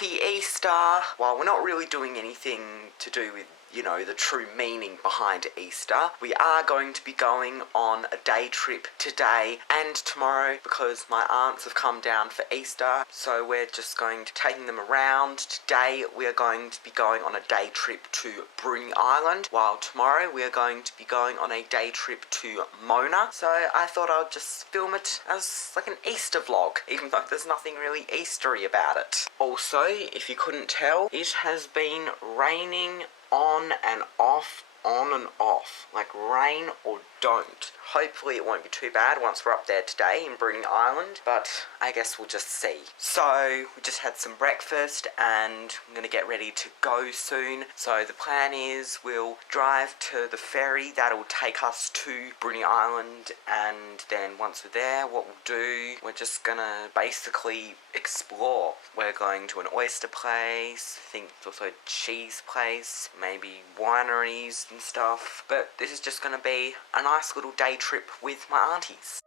Happy Easter! While we're not really doing anything to do with, you know, the true meaning behind Easter, we are going to be going on a day trip today and tomorrow because my aunts have come down for Easter, so we're just going to taking them around. Today we are going to be going on a day trip to Bruny Island, while tomorrow we are going to be going on a day trip to Mona. So I thought I'd just film it as like an Easter vlog, even though there's nothing really Eastery about it. Also, if you couldn't tell, it has been raining on and off, like rain or don't. Hopefully it won't be too bad once we're up there today in Bruny Island, but I guess we'll just see. So we just had some breakfast and I'm gonna get ready to go soon. So the plan is we'll drive to the ferry that'll take us to Bruny Island, and then once we're there, what we'll do, we're just gonna basically explore. We're going to an oyster place, I think also a cheese place, maybe wineries and stuff, but this is just gonna be a nice little day trip with my aunties.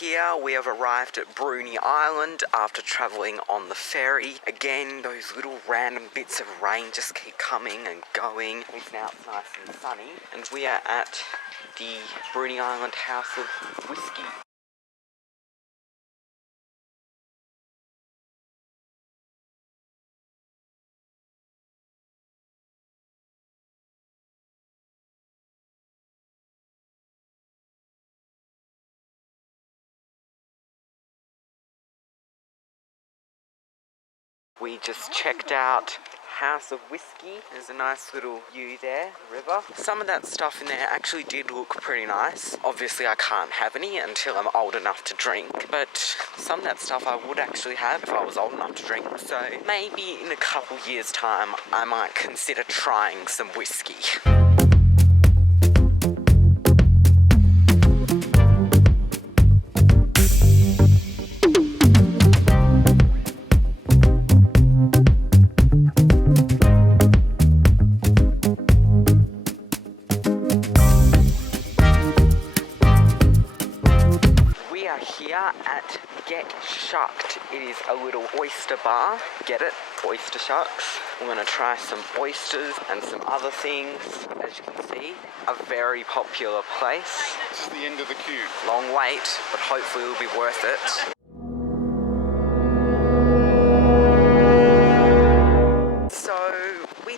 Here we have arrived at Bruny Island after travelling on the ferry. Again, those little random bits of rain just keep coming and going. At least now it's nice and sunny. And we are at the Bruny Island House of Whiskey. We just checked out House of Whiskey. There's a nice little view there, river. Some of that stuff in there actually did look pretty nice. Obviously I can't have any until I'm old enough to drink, but some of that stuff I would actually have if I was old enough to drink. So maybe in a couple years' time I might consider trying some whiskey. At Get Shucked. It is a little oyster bar. Get it? Oyster shucks. I'm going to try some oysters and some other things. As you can see, a very popular place. This is the end of the queue. Long wait, but hopefully it'll be worth it.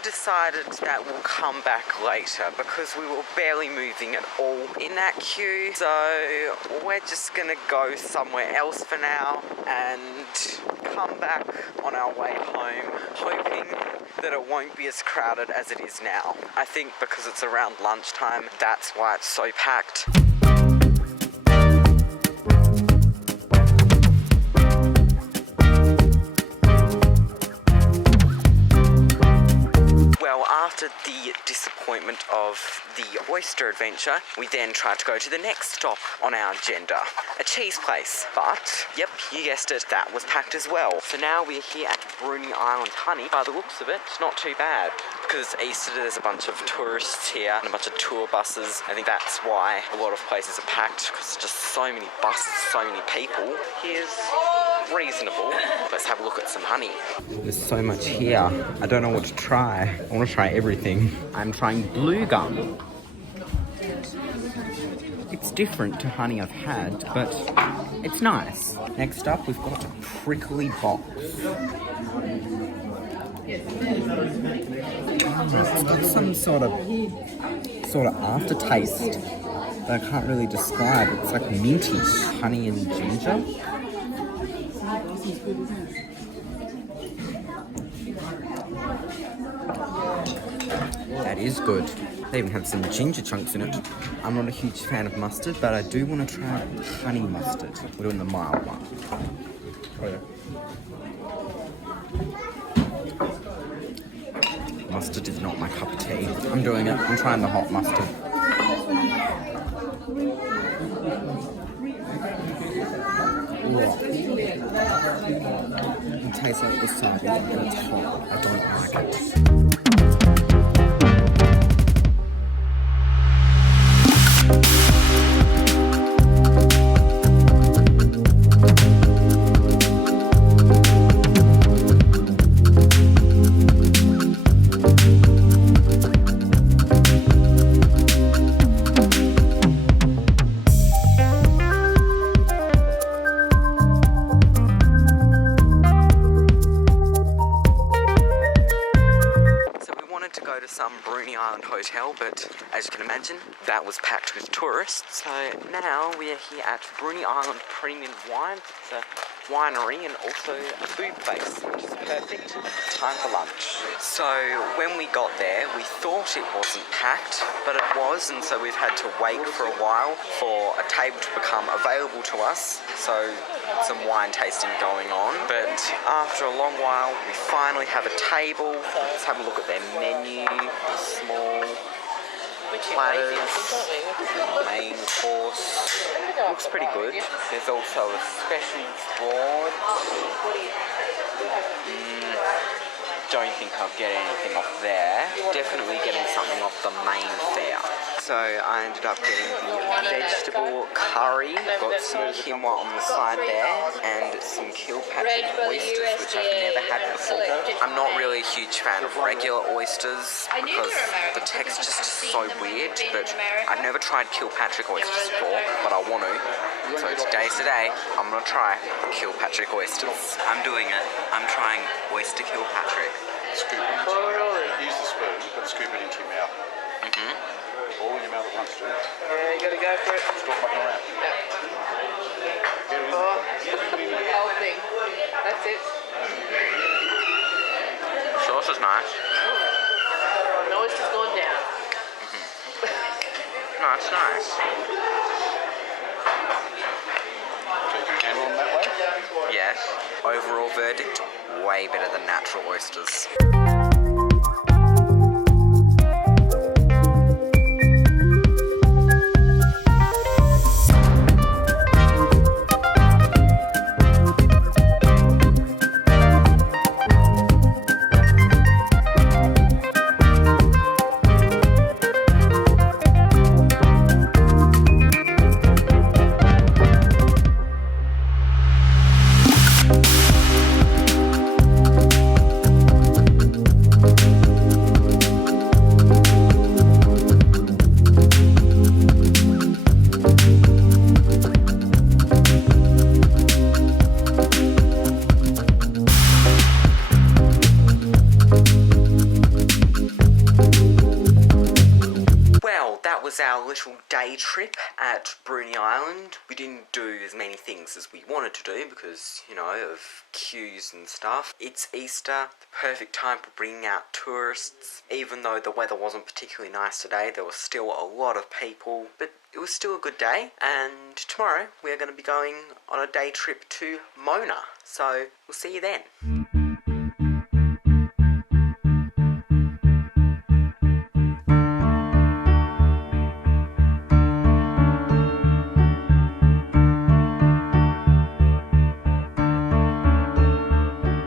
Decided that we'll come back later because we were barely moving at all in that queue, so we're just gonna go somewhere else for now and come back on our way home, hoping that it won't be as crowded as it is now. I think because it's around lunchtime, that's why it's so packed. after the disappointment of the oyster adventure, we then tried to go to the next stop on our agenda, a cheese place. But, yep, you guessed it, that was packed as well. So now we're here at Bruny Island, honey. By the looks of it, it's not too bad. Because it's Easter, there's a bunch of tourists here and a bunch of tour buses. I think that's why a lot of places are packed, because there's just so many buses, so many people. Here's reasonable. Let's have a look at some honey. There's so much here. I don't know what to try. I want to try everything. I'm trying blue gum. It's different to honey I've had, but it's nice. Next up, we've got a prickly box. It's got some sort of aftertaste that I can't really describe. It's like minty, honey and ginger. That is good. They even have some ginger chunks in it. I'm not a huge fan of mustard, but I do want to try honey mustard. We're doing the mild one. Oh yeah. Mustard is not my cup of tea. I'm doing it. I'm trying the hot mustard. It tastes like wasabi and it's hot. I don't like it. Some Bruny Island hotel, but as you can imagine, that was packed with tourists. So now we are here at Bruny Island Premium Wine. It's a winery and also a food place, which is perfect time for lunch. So when we got there, we thought it wasn't packed, but it was, and so we've had to wait for a while for a table to become available to us. So some wine tasting going on, but after a long while, we finally have a table. Let's have a look at their menu. Small platters, main course. Looks pretty good. There's also a specials board. Don't think I'll get anything off there. Definitely getting something off the main fare. So I ended up getting the vegetable curry. Got some quinoa on the side there and some Kilpatrick oysters, which I've never had before. I'm not really a huge fan of regular oysters because the texture's just so weird, but I've never tried Kilpatrick oysters before, but I want to. So today's the day. I'm going to try Kilpatrick oysters. I'm doing it. I'm trying oyster Kilpatrick. Scoop it into use the spoon, but scoop it into your mouth. All in your mouth at once, dude. Yeah, you gotta go for it. Stop mucking around. The whole thing. That's it. Sauce is nice. The oyster's gone down. Nice. So you can handle them that way? Yes. Overall verdict, way better than natural oysters. was our little day trip at Bruny Island. We didn't do as many things as we wanted to do because, you know, of queues and stuff. It's Easter, the perfect time for bringing out tourists. Even though the weather wasn't particularly nice today, there was still a lot of people, but it was still a good day. And tomorrow we are going to be going on a day trip to Mona, so we'll see you then.